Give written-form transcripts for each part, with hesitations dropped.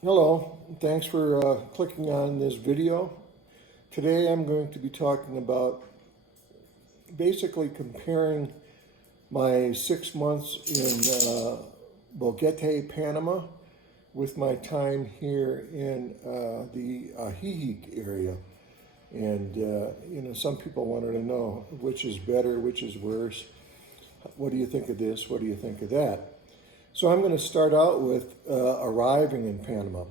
Hello, thanks for clicking on this video. Today I'm going to be talking about basically comparing my 6 months in Boquete, Panama with my time here in the Ajijic area. And, some people wanted to know which is better, which is worse. What do you think of this? What do you think of that? So I'm going to start out with arriving in Panama.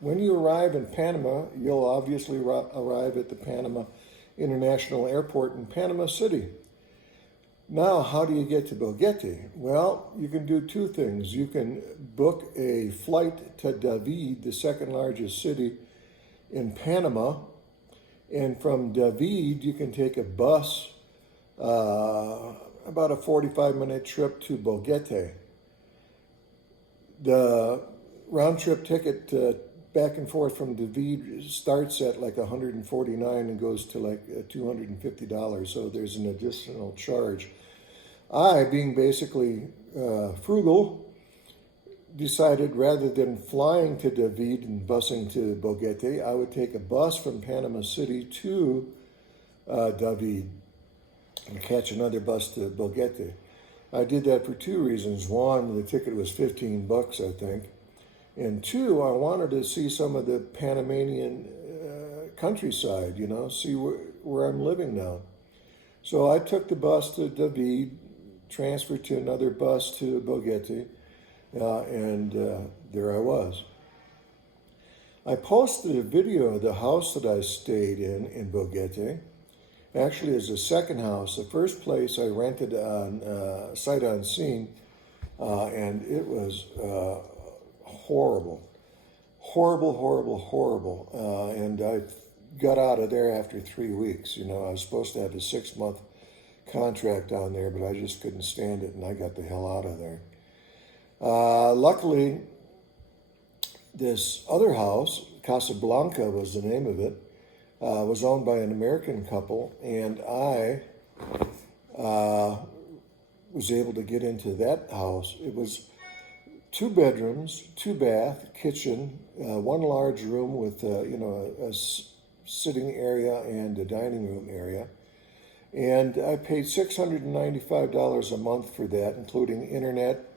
When you arrive in Panama, you'll obviously arrive at the Panama International Airport in Panama City. Now, how do you get to Boquete? Well, you can do two things. You can book a flight to David, the second largest city in Panama, and from David, you can take a bus, about a 45-minute trip to Boquete. The round-trip ticket back and forth from David starts at like $149 and goes to like $250, so there's an additional charge. I, being basically frugal, decided rather than flying to David and busing to Boquete, I would take a bus from Panama City to David and catch another bus to Boquete. I did that for two reasons. One, the ticket was $15, I think. And two, I wanted to see some of the Panamanian countryside, see where I'm living now. So I took the bus to David, transferred to another bus to Boquete, and there I was. I posted a video of the house that I stayed in Boquete. Actually, it's a second house. The first place I rented on sight unseen, and it was horrible. And I got out of there after 3 weeks. I was supposed to have a 6-month contract down there, but I just couldn't stand it, and I got the hell out of there. Luckily, this other house, Casablanca was the name of it, was owned by an American couple, and I was able to get into that house. It was 2 bedrooms, 2 bath, kitchen, one large room with a sitting area and a dining room area. And I paid $695 a month for that, including internet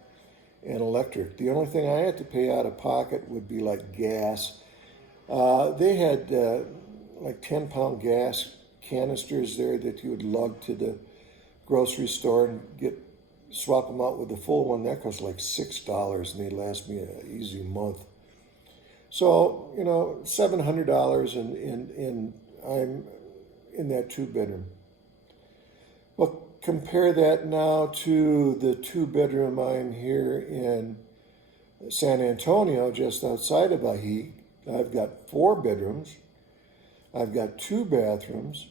and electric. The only thing I had to pay out of pocket would be like gas. They had like 10-pound gas canisters there that you would lug to the grocery store and swap them out with the full one. That cost like $6, and they last me an easy month. So, $700, and I'm in that 2-bedroom. Well, compare that now to the 2-bedroom I'm here in San Antonio, just outside of Ajijic. I've got 4 bedrooms. I've got 2 bathrooms.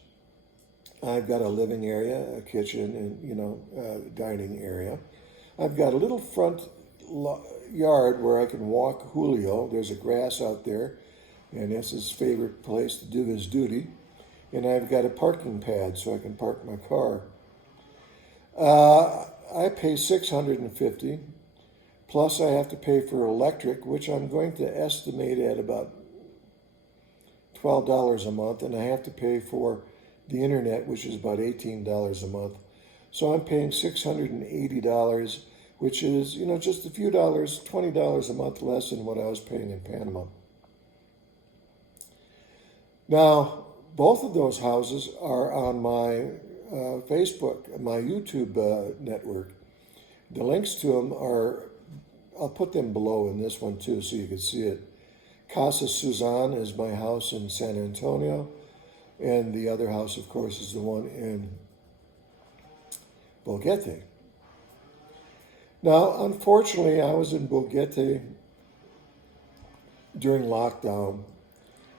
I've got a living area, a kitchen, and, dining area. I've got a little front yard where I can walk Julio. There's a grass out there, and that's his favorite place to do his duty. And I've got a parking pad so I can park my car. I pay $650, plus I have to pay for electric, which I'm going to estimate at about $12 a month, and I have to pay for the internet, which is about $18 a month. So I'm paying $680, which is, just a few dollars, $20 a month less than what I was paying in Panama. Now, both of those houses are on my Facebook, my YouTube network. The links to them I'll put them below in this one too so you can see it. Casa Suzanne is my house in San Antonio, and the other house, of course, is the one in Boquete. Now, unfortunately, I was in Boquete during lockdown,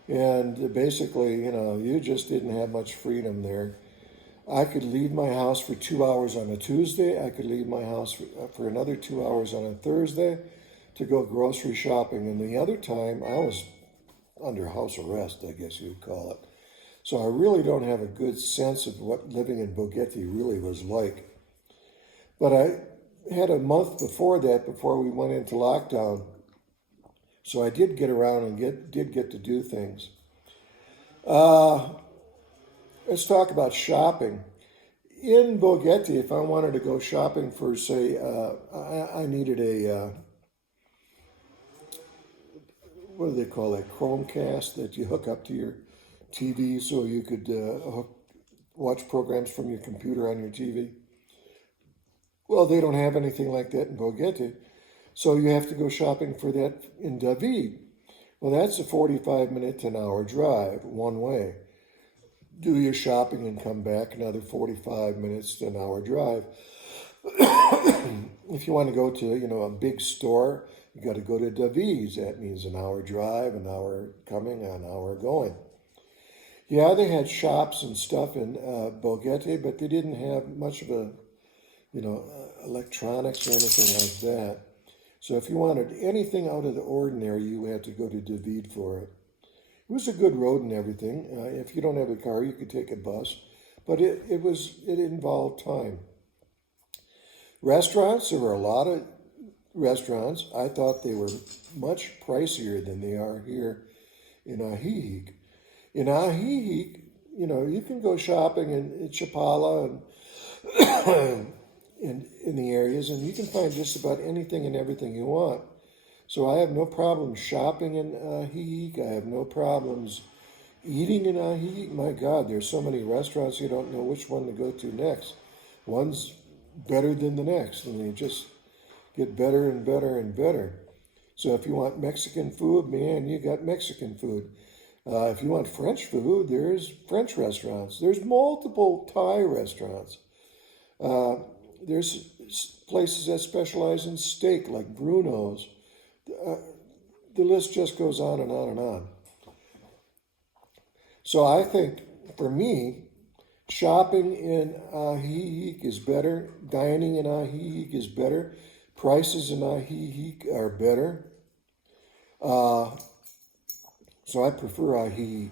and basically, you just didn't have much freedom there. I could leave my house for 2 hours on a Tuesday. I could leave my house for another 2 hours on a Thursday to go grocery shopping. And the other time, I was under house arrest, I guess you'd call it. So I really don't have a good sense of what living in Boquete really was like. But I had a month before that, before we went into lockdown, So I did get around and did get to do things. Uh, let's talk about shopping. In Boquete, if I wanted to go shopping for, say, I needed a, what do they call that, Chromecast that you hook up to your TV so you could watch programs from your computer on your TV. Well, they don't have anything like that in Boquete. So you have to go shopping for that in David. Well, that's a 45-minute to an hour drive, one way. Do your shopping and come back, another 45 minutes to an hour drive. If you want to go to, a big store, you got to go to David's. That means an hour drive, an hour coming, an hour going. Yeah, they had shops and stuff in Boquete, but they didn't have much of a, electronics or anything like that. So if you wanted anything out of the ordinary, you had to go to David for it. It was a good road and everything. If you don't have a car, you could take a bus, but it involved time. Restaurants, there were a lot of restaurants. I thought they were much pricier than they are here in Ajijic. In Ajijic, you can go shopping in Chapala and in the areas, and you can find just about anything and everything you want. So I have no problem shopping in Ajijic. I have no problems eating in Ajijic. My God, there's so many restaurants you don't know which one to go to next. One's better than the next, and they just get better and better and better. So if you want Mexican food, man, you got Mexican food. If you want French food, there's French restaurants. There's multiple Thai restaurants. There's places that specialize in steak, like Bruno's. The list just goes on and on and on. So I think, for me, shopping in Ajijic is better. Dining in Ajijic is better. Prices in Ajijic are better. So I prefer Ajijic.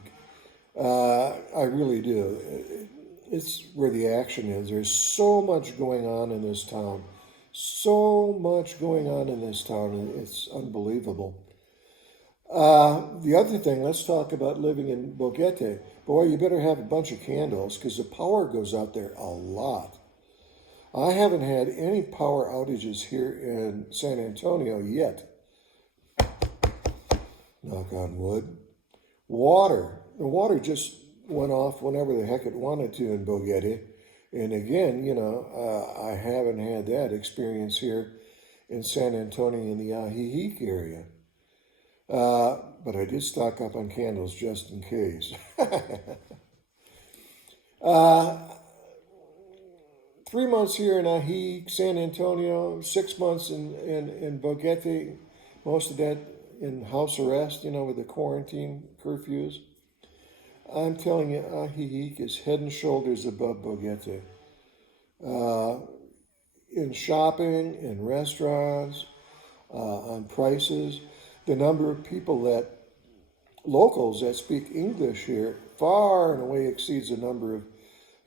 I really do. It's where the action is. There's so much going on in this town. So much going on in this town. It's unbelievable. The other thing, let's talk about living in Boquete. Boy, you better have a bunch of candles because the power goes out there a lot. I haven't had any power outages here in San Antonio yet. Knock on wood. The water just went off whenever the heck it wanted to in Boquete. And again, I haven't had that experience here in San Antonio in the Ajijic area. But I did stock up on candles just in case. 3 months here in Ajijic, San Antonio, 6 months in Boquete, most of that in house arrest, with the quarantine curfews. I'm telling you, Ajijic is head and shoulders above Boquete. In shopping, in restaurants, on prices, the number of locals that speak English here far and away exceeds the number of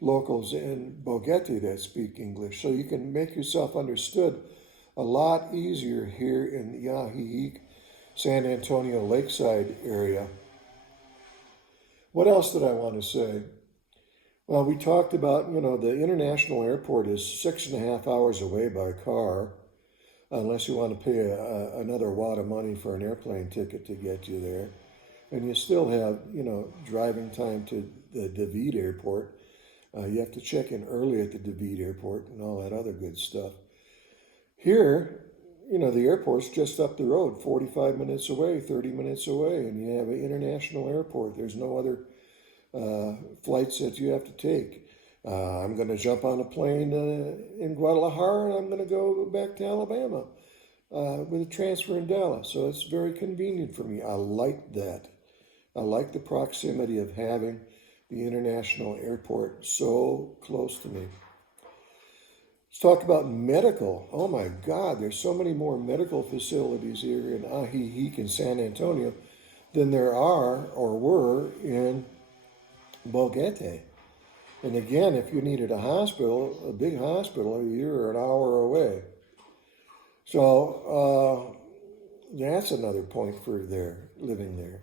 locals in Boquete that speak English. So you can make yourself understood a lot easier here in the Ajijic, San Antonio Lakeside area. What else did I want to say? Well, we talked about, the international airport is 6.5 hours away by car, unless you want to pay another wad of money for an airplane ticket to get you there. And you still have, driving time to the David airport. You have to check in early at the David airport and all that other good stuff. Here, the airport's just up the road, 45 minutes away, 30 minutes away, and you have an international airport. There's no other flights that you have to take. I'm going to jump on a plane in Guadalajara, and I'm going to go back to Alabama with a transfer in Dallas. So it's very convenient for me. I like that. I like the proximity of having the international airport so close to me. Let's talk about medical. Oh my God, there's so many more medical facilities here in Ajijic and San Antonio than there are or were in Boquete. And again, if you needed a hospital, a big hospital, you're an hour away. So that's another point for living there.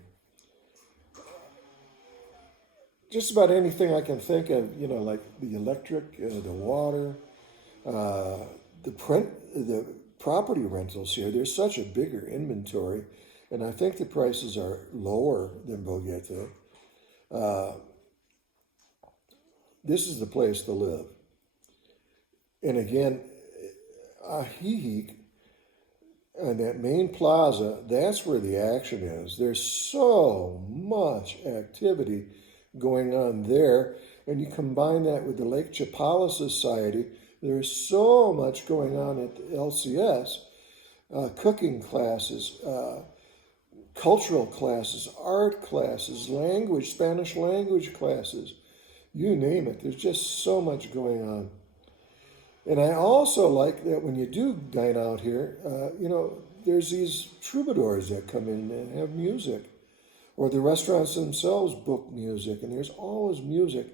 Just about anything I can think of, like the electric, the water, the property rentals here. There's such a bigger inventory, and I think the prices are lower than Boquete. This is the place to live. And again, Ajijic, and that main plaza, that's where the action is. There's so much activity going on there, and you combine that with the Lake Chapala Society, there's so much going on at the LCS, cooking classes, cultural classes, art classes, Spanish language classes, you name it. There's just so much going on. And I also like that when you do dine out here, there's these troubadours that come in and have music. Or the restaurants themselves book music, and there's always music,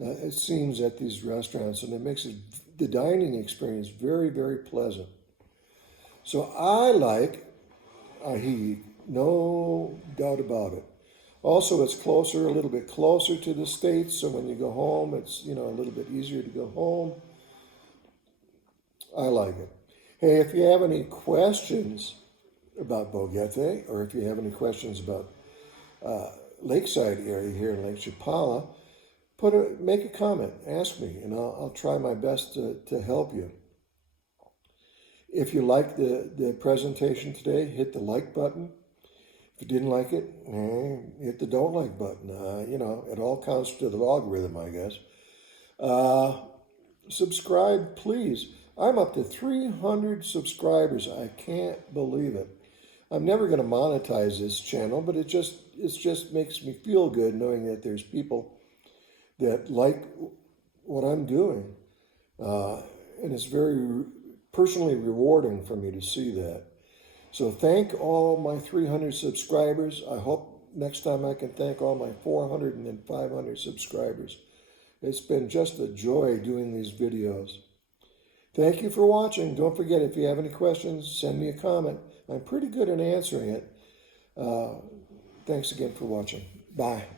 it seems, at these restaurants, and it makes the dining experience very, very pleasant. So I like Ajijic, no doubt about it. Also, it's a little bit closer to the States, so when you go home, it's, a little bit easier to go home. I like it. Hey, if you have any questions about Boquete, or if you have any questions about lakeside area here in Lake Chapala, make a comment, ask me, and I'll try my best to help you. If you liked the presentation today, hit the like button. If you didn't like it, hit the don't like button. It all counts to the algorithm, I guess. Subscribe, please. I'm up to 300 subscribers. I can't believe it. I'm never going to monetize this channel, but it just makes me feel good knowing that there's people that like what I'm doing. And it's very personally rewarding for me to see that. So thank all my 300 subscribers. I hope next time I can thank all my 400 and then 500 subscribers. It's been just a joy doing these videos. Thank you for watching. Don't forget, if you have any questions, send me a comment. I'm pretty good at answering it. Thanks again for watching. Bye.